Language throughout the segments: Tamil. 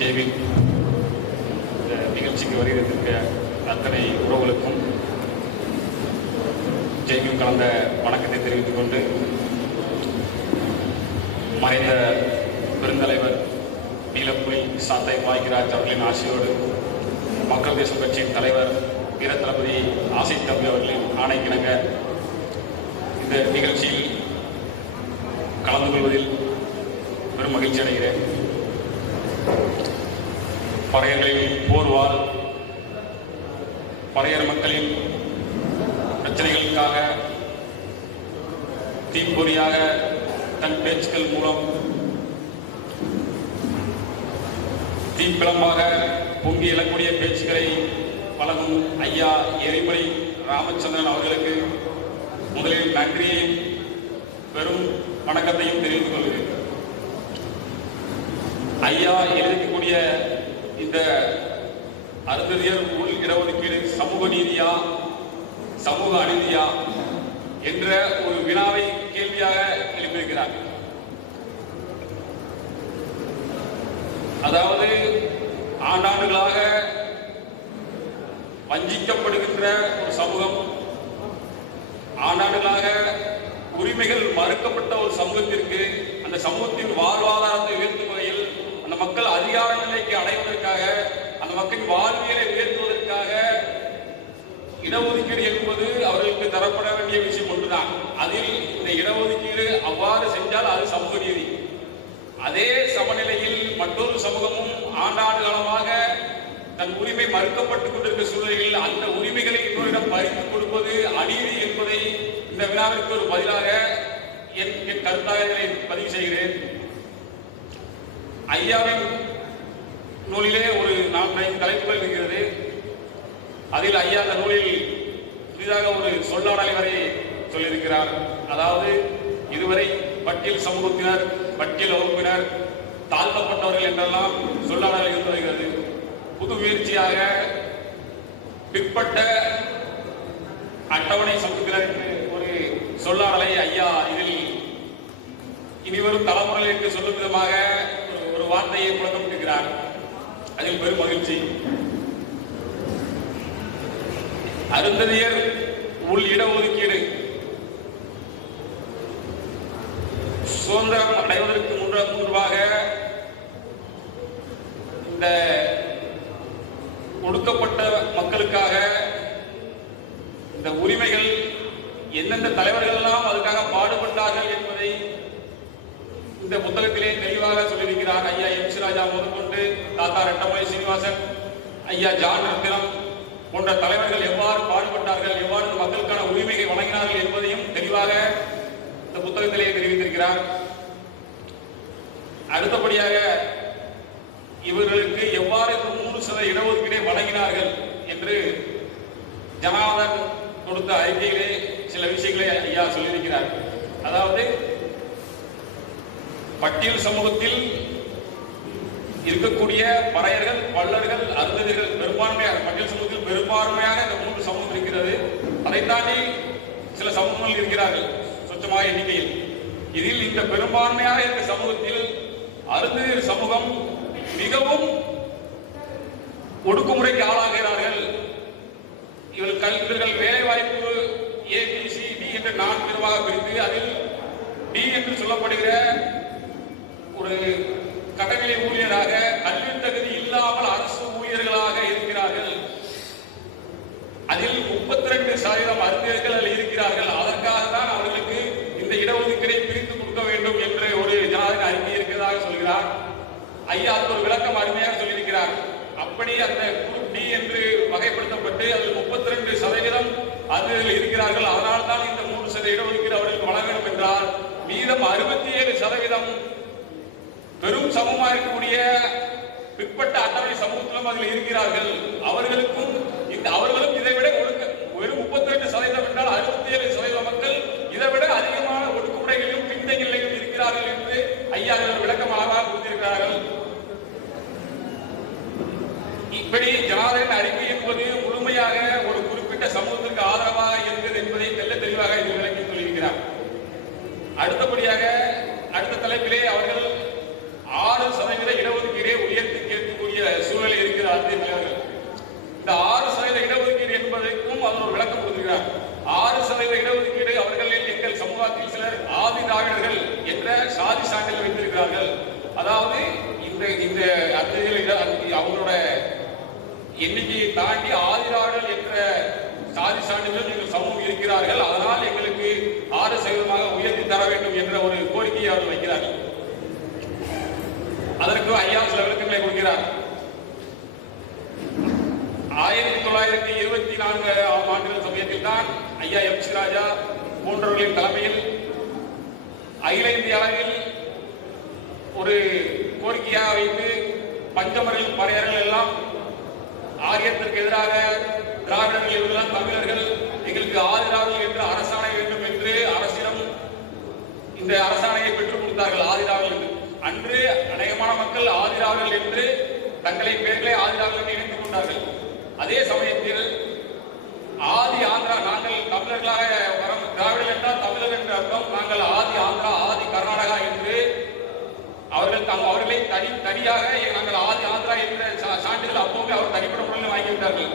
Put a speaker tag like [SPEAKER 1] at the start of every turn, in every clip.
[SPEAKER 1] ஜெய்வின் இந்த நிகழ்ச்சிக்கு வருகிறதுக்கு அத்தனை உறவுகளுக்கும் ஜெய்வின் கலந்த வணக்கத்தை தெரிவித்துக் கொண்டு மறைந்த பெருந்தலைவர் நீலப்புலி சாத்தை பாய்கிராஜ் அவர்களின் ஆசையோடு மக்கள் தேச கட்சியின் தலைவர் வீர தளபதி ஆசை தம்பி அவர்களின் ஆணைக்கிணங்க இந்த நிகழ்ச்சியில் கலந்து கொள்வதில் பெரும் மகிழ்ச்சி அடைகிறேன். பறையர்களின் போர்வால் பறையர் மக்களின் பிரச்சனைகளுக்காக தீப்பொறியாக தன் பேச்சுக்கள் மூலம் தீப்பிளம்பாக பொங்கி எழக்கூடிய பேச்சுக்களை வழங்கும் ஐயா எரிமலை ராமச்சந்திரன் அவர்களுக்கு முதலில் நன்றியையும் பெரும் வணக்கத்தையும் தெரிவித்துக் கொள்கிறேன். ஐயா எழுதிக்கூடிய இந்த அருந்ததியர் உள் இடஒதுக்கீடு சமூக நீதியா சமூக அநீதியா என்ற ஒரு வினாவை கேள்வியாக எழுப்பியிருக்கிறார். அதாவது ஆண்டாண்டுகளாக வஞ்சிக்கப்படுகின்ற ஒரு சமூகம் ஆண்டாண்டுகளாக உரிமைகள் மறுக்கப்பட்ட ஒரு சமூகத்திற்கு அந்த சமூகத்தின் வாழ்வாதாரத்தை உயர்த்தும் வகையில் அந்த மக்கள் அதிகார நிலைக்கு அடைவதற்காக அந்த மக்களின் வாழ்வியலை உயர்த்துவதற்காக இடஒதுக்கீடு என்பது அவர்களுக்கு தரப்பட வேண்டிய விஷயம் ஒன்றுதான். அதில் இந்த இடஒதுக்கீடு அவ்வாறு செஞ்சால் அது சமூக நீதி. அதே சமநிலையில் மற்றொரு சமூகமும் ஆண்டாண்டு காலமாக தன் உரிமை மறுக்கப்பட்டுக் கொண்டிருக்கிற சூழ்நிலையில் அந்த உரிமைகளை இன்னொரிடம் பறித்து கொடுப்பது அநீதி என்பதை இந்த வினாவிற்கு ஒரு பதிலாக என் என் கருத்தாக பதிவு செய்கிறேன். ஐயாவின் நூலிலே ஒரு நான்கு தலைப்புகள் இருக்கிறது. அதில் ஐயா அந்த நூலில் புதிதாக ஒரு சொல்லாடலை வரை சொல்லியிருக்கிறார். அதாவது இதுவரை பட்டியல் சமூகத்தினர் பட்டியல் வகுப்பினர் தாழ்த்தப்பட்டவர்கள் என்றெல்லாம் சொல்லாடல் இருந்து வருகிறது. புது முயற்சியாக பிற்பட்ட அட்டவணை சமூகத்தினர் ஒரு சொல்லாடலை ஐயா இதில் இனிவரும் தலைமுறைகளுக்கு சொல்லும் விதமாக ஒரு- வார்த்தையை முழக்கமிட்டிருக்கிறார் அதில் பெரும் மகிழ்ச்சி. அருந்ததியர் உள் இடஒதுக்கீடு. சுதந்திரம் அடைவதற்கு முன்ற முன்பாக இந்த ஒடுக்கப்பட்ட மக்களுக்காக இந்த உரிமைகள் எந்தெந்த தலைவர்கள் எல்லாம் அதுக்காக பாடுபட்டார்கள் என்பதை இந்த புத்தகத்திலே தெளிவாக சொல்லியிருக்கிறார் ஐயா எம் சி ராஜா முதற்கொண்டு தாத்தா ரெட்டமலை சீனிவாசன் ஐயா ஜான் ரத்தினம் போன்ற தலைவர்கள் எவ்வாறு பாடுபட்டார்கள் எவ்வாறு மக்களுக்கான உரிமையை வழங்கினார்கள் என்பதையும் தெளிவாக இந்த புத்தகத்திலே தெரிவித்திருக்கிறார். அடுத்தபடியாக இவர்களுக்கு எவ்வாறு நூறு சதவீத சத இடஒதுக்கீடை வழங்கினார்கள் என்று ஜனாதன் கொடுத்த அறிக்கையிலே சில விஷயங்களை ஐயா சொல்லியிருக்கிறார். அதாவது பட்டியல் சமூகத்தில் இருக்கக்கூடிய பறையர்கள் பல்லர்கள் அருந்ததிகள் பெரும்பான்மையாக பட்டியல் சமூகத்தில் பெரும்பான்மையாக இந்த மூன்று சமூகம் இருக்கிறது. அதை தாண்டி சில சமூகங்கள் இருக்கிறார்கள் சொச்சமாக எண்ணிக்கையில். இதில் இந்த பெரும்பான்மையாக இந்த சமூகத்தில் அருந்ததியர் சமூகம் மிகவும் ஒடுக்குமுறைக்கு ஆளாகிறார்கள். இவர்கள் கல் இவர்கள் ஏபிசி டி என்று நான்கு பிரிவாக பிரித்து அதில் டி என்று சொல்லப்படுகிற ஒரு கடநிலை ஊழியராக கல்வி தகுதி இல்லாமல் அரசு ஊழியர்களாக இருக்கிறார்கள். அதில் முப்பத்தி ரெண்டு சதவீதம் அறிஞர்கள் அதில் இருக்கிறார்கள். அதற்காக தான் அவர்களுக்கு இந்த இடஒதுக்கீடை பிரித்து கொடுக்க வேண்டும் என்று ஒரு ஜனாதிபதி அறிக்கை இருக்கிறதாக சொல்கிறார். ஐயா ஒரு விளக்கம் அருமையாக சொல்லியிருக்கிறார். அப்படி அந்த குரூப் டி என்று வகைப்படுத்தப்பட்டு அதில் முப்பத்தி ரெண்டு சதவீதம் அறிஞர்கள் இருக்கிறார்கள். அதனால் தான் இந்த மூன்று சதவீத இடஒதுக்கீடு அவர்களுக்கு வழங்க வேண்டும் என்றால் மீதம் அறுபத்தி ஏழு சதவீதம் பெரும் இருக்கக்கூடிய பிற்பட்ட அட்டவணை சமூகத்திலும் அதில் இருக்கிறார்கள். அவர்களுக்கும் இந்த அவர்களும் இதை விட ஒடுக்க வெறும் முப்பத்தி ரெண்டு சதவீதம் என்றால் அறுபத்தி ஏழு சதவீத மக்கள் இதை விட அதிகமான ஒடுக்குமுறைகளிலும் பின்தங்கிலையும் இருக்கிறார்கள் என்று ஐயா அவர்கள் விளக்கமாக கொடுத்திருக்கிறார்கள். இப்படி ஜனாதன அறிக்கை என்பது முழுமையாக ஒரு குறிப்பிட்ட சமூகத்திற்கு ஆதரவாக இருக்கிறது என்பதை தெல்ல தெளிவாக இதில் விளக்கி சொல்லியிருக்கிறார் அடுத்தபடியாக அடுத்த தலைப்பிலே அவர்கள் ஆறு சதவீத இடஒதுக்கீடை உயர்த்தி கேட்கும் இந்த ஆறு சதவீத இடஒதுக்கீடு என்பதற்கும் அவர் ஒரு விளக்கம் கொடுக்கிறார். ஆறு சதவீத இடஒதுக்கீடு அவர்களில் எங்கள் சமூகத்தில் சிலர் ஆதி திராவிடர்கள் என்ற சாதி சான்றிதழ் வைத்திருக்கிறார்கள். அதாவது இந்த இந்த அவங்களோட எண்ணிக்கையை தாண்டி ஆதிராடல் என்ற சாதி சான்றிதழ் எங்கள் சமூகம் இருக்கிறார்கள். அதனால் எங்களுக்கு ஆறு சதவீதமாக உயர்த்தி தர வேண்டும் என்ற ஒரு கோரிக்கையை அவர்கள் வைக்கிறார்கள் அதற்கு ஐயா சில விளக்கங்களை கொடுக்கிறார். ஆயிரத்தி தொள்ளாயிரத்தி இருபத்தி நான்கு ஆம் ஆண்டுகள் சமயத்தில் தான் ஐயா எம் சி ராஜா போன்றவர்களின் தலைமையில் அகில இந்திய அளவில் ஒரு கோரிக்கையாக வைத்து பஞ்சமர்கள் பறையர்கள் எல்லாம் ஆரியத்திற்கு எதிராக திராவிடர்கள் இவர்களெல்லாம் தமிழர்கள். எங்களுக்கு ஆதிராவில் என்று அரசாணை வேண்டும் என்று அரசிடம் இந்த அரசாணையை பெற்றுக் கொடுத்தார்கள் ஆதிராவில் என்று. அன்று அநேகமான மக்கள் ஆதிராவில் என்று தங்களை பேர்களை ஆதிராவில் இணைத்துக் கொண்டார்கள். அதே சமயத்தில் ஆதி ஆந்திரா நாங்கள் தமிழர்களாக வரம் திராவிடர் என்றால் தமிழர் என்ற அர்த்தம். நாங்கள் ஆதி ஆந்திரா ஆதி கர்நாடகா என்று அவர்கள் தம் அவர்களை தனி தனியாக நாங்கள் ஆதி ஆந்திரா என்ற சான்றிதழ் அப்போவே அவர் தனிப்பட்ட முறையில் வாங்கிவிட்டார்கள்.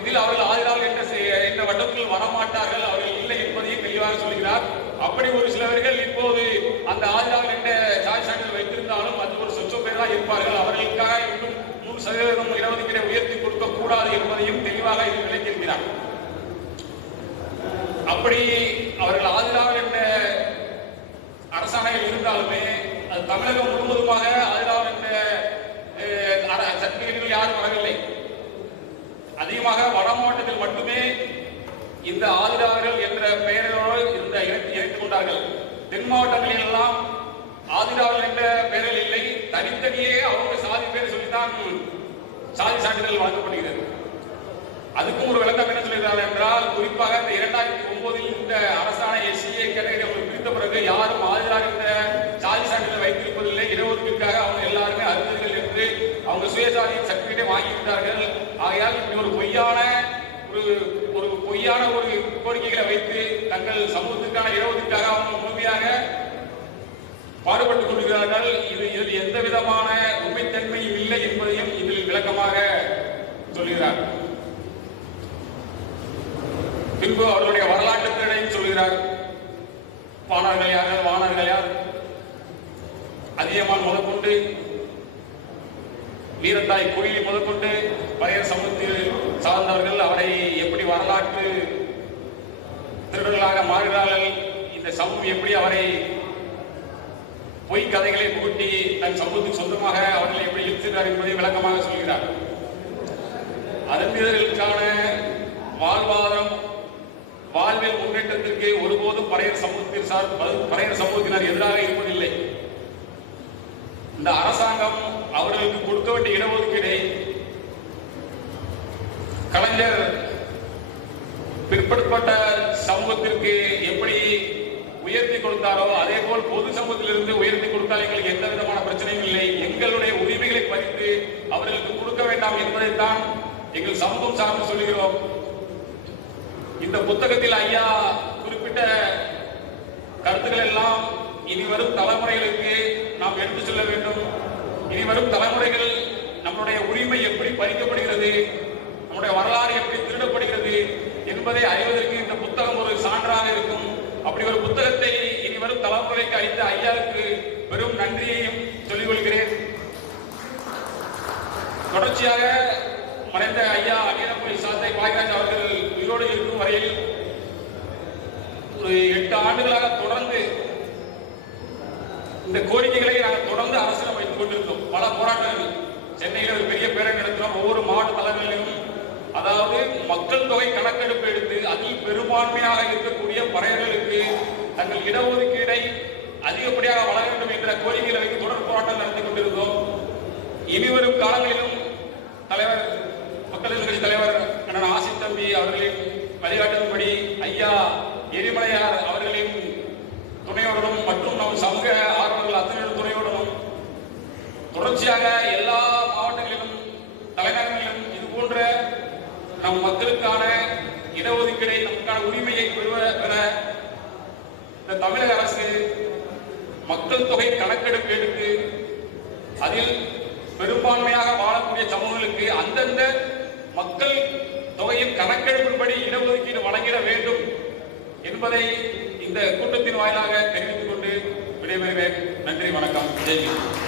[SPEAKER 1] இதில் அவர்கள் ஆதிரால் என்ற என்ற வட்டத்தில் வரமாட்டார்கள் அவர்கள் இல்லை என்பதையும் தெளிவாக சொல்கிறார். அப்படி ஒரு சிலவர்கள் இப்போது அந்த ஆதிரால் என்ற சாதி சான்றிதழ் வைத்திருந்தாலும் அது ஒரு சொச்ச பேர் தான் இருப்பார்கள். அவர்களுக்காக இன்னும் நூறு சதவீதம் இடஒதுக்கீடை உயர்த்தி கூடாது என்பதையும் தெளிவாக இது விளக்கியிருக்கிறார். அப்படி அவர்கள் ஆதிராவில் என்ற அரசாணைகள் இருந்தாலுமே அது தமிழகம் முழுவதுமாக ஆதிராவில் என்ற சர்டிபிகேட்டுகள் யாரும் வரவில்லை. அதிகமாக வட மாவட்டத்தில் மட்டுமே இந்த ஆதிராவர்கள் என்ற பெயரோடு இந்த இணைத்துக் கொண்டார்கள். தென் மாவட்டங்களில் எல்லாம் ஆதிராவர்கள் என்ற பெயரில் இல்லை. தனித்தனியே அவங்க சாதி பேர் சொல்லித்தான் சாதி சான்றிதழ் வழங்கப்படுகிறது. அதுக்கும் ஒரு விளக்கம் என்ன சொல்கிறார்கள் என்றால் குறிப்பாக இந்த இரண்டாயிரத்தி ஒன்பதில் இந்த அரசாணை எஸ்சிஏ கேட்டகரி பிரித்த பிறகு யாரும் ஆஜராக இந்த சாதி சான்றிதழ் வைத்திருப்பதில்லை. இடஒதுக்கீட்டாக அவங்க எல்லாருமே அறிஞர்கள் என்று அவங்க சுயசாதி சர்டிபிகேட்டை வாங்கிவிட்டார்கள் ஆகையால் இப்படி ஒரு பொய்யான ஒரு ஒரு பொய்யான ஒரு கோரிக்கைகளை வைத்து தங்கள் சமூகத்துக்கான இடஒதுக்கீட்டாக அவங்க முழுமையாக பாடுபட்டுக் கொண்டிருக்கிறார்கள். இது இதில் எந்த விதமான உண்மைத்தன்மையும் இல்லை என்பதையும் இதில் விளக்கமாக சொல்கிறார். பின்பு அவர்களுடைய வரலாற்று திறனையும் சொல்கிறார். வானர்கள் யார் வானர்கள் யார்? முதற்கொண்டு வீரத்தாய் கோயிலை முதற்கொண்டு பழைய சமூகத்தில் சார்ந்தவர்கள் அவரை எப்படி வரலாற்று திருடர்களாக மாறுகிறார்கள் இந்த சமூகம் எப்படி அவரை பொய் கதைகளை கூட்டி தன் சமூகத்துக்கு சொந்தமாக அவர்களை எப்படி இழுத்துகிறார் என்பதை விளக்கமாக சொல்கிறார். அருந்தியர்களுக்கான வாழ்வாதாரம் வாழ்வில் முன்னேற்றத்திற்கு ஒருபோதும் பறையர் சமூகத்தின் சார் பறையர் சமூகத்தினர் எதிராக இருப்பதில்லை. இந்த அரசாங்கம் அவர்களுக்கு கொடுக்க வேண்டிய இடஒதுக்கீடை கலைஞர் பிற்படுத்தப்பட்ட சமூகத்திற்கு எப்படி உயர்த்தி கொடுத்தாரோ அதே போல் பொது சமூகத்திலிருந்து உயர்த்தி கொடுத்தால் எங்களுக்கு எந்த விதமான பிரச்சனையும் இல்லை. எங்களுடைய உரிமைகளை பறித்து அவர்களுக்கு கொடுக்க வேண்டாம் என்பதைத்தான் எங்கள் சமூகம் சார்ந்து சொல்கிறோம் இந்த புத்தகத்தில் ஐயா குறிப்பிட்ட கருத்துக்கள் எல்லாம் இனி வரும் தலைமுறைகளுக்கு நாம் எடுத்து செல்ல வேண்டும். இனி வரும் தலைமுறைகள் நம்முடைய உரிமை எப்படி பறிக்கப்படுகிறது நம்முடைய வரலாறு எப்படி திருடப்படுகிறது என்பதை அறிவதற்கு இந்த புத்தகம் ஒரு சான்றாக இருக்கும். அப்படி ஒரு புத்தகத்தை இனி வரும் தலைமுறைக்கு அளித்த ஐயாவுக்கு பெரும் நன்றியையும் சொல்லிக் கொள்கிறேன். தொடர்ச்சியாக மறைந்த ஐயா அகிலமொழி சாத்தை பாய்ராஜ் அவர்கள் உயிரோடு இருக்கும் வரையில் ஒரு எட்டு ஆண்டுகளாக தொடர்ந்து இந்த கோரிக்கைகளை நாங்கள் தொடர்ந்து அரசிடம் வைத்துக் கொண்டிருக்கோம் பல போராட்டங்கள். சென்னையில் ஒரு பெரிய பேரணி நடத்தினோம். ஒவ்வொரு மாவட்ட தலைவர்களிலும் அதாவது மக்கள் தொகை கணக்கெடுப்பு எடுத்து அதில் பெரும்பான்மையாக இருக்கக்கூடிய பறையர்களுக்கு தங்கள் இடஒதுக்கீடை அதிகப்படியாக வளர வேண்டும் என்ற கோரிக்கைகளை வைத்து தொடர் போராட்டம் நடத்தி கொண்டிருந்தோம். இனிவரும் காலங்களிலும் தலைவர் மக்கள் நீதி கட்சி தலைவர் அண்ணன் ஆசித் தம்பி அவர்களின் வழிகாட்டும்படி ஐயா எரிமலையார் அவர்களின் துணையுடனும் மற்றும் நம் சமூக ஆர்வலர்கள் அத்தனை துணையுடனும் தொடர்ச்சியாக எல்லா மாவட்டங்களிலும் தலைநகரங்களிலும் இது போன்ற நம் மக்களுக்கான இடஒதுக்கீடை நமக்கான உரிமையை பெறுவ பெற இந்த தமிழக அரசு மக்கள் தொகை கணக்கெடுப்பு எடுத்து அதில் பெரும்பான்மையாக வாழக்கூடிய சமூகங்களுக்கு அந்தந்த மக்கள் தொகையின் கணக்கெடுப்பின்படி இடஒதுக்கீடு வழங்கிட வேண்டும் என்பதை இந்த கூட்டத்தின் வாயிலாக தெரிவித்துக் கொண்டு விடைபெறுவேன். நன்றி வணக்கம். ஜெய்ஹிந்த்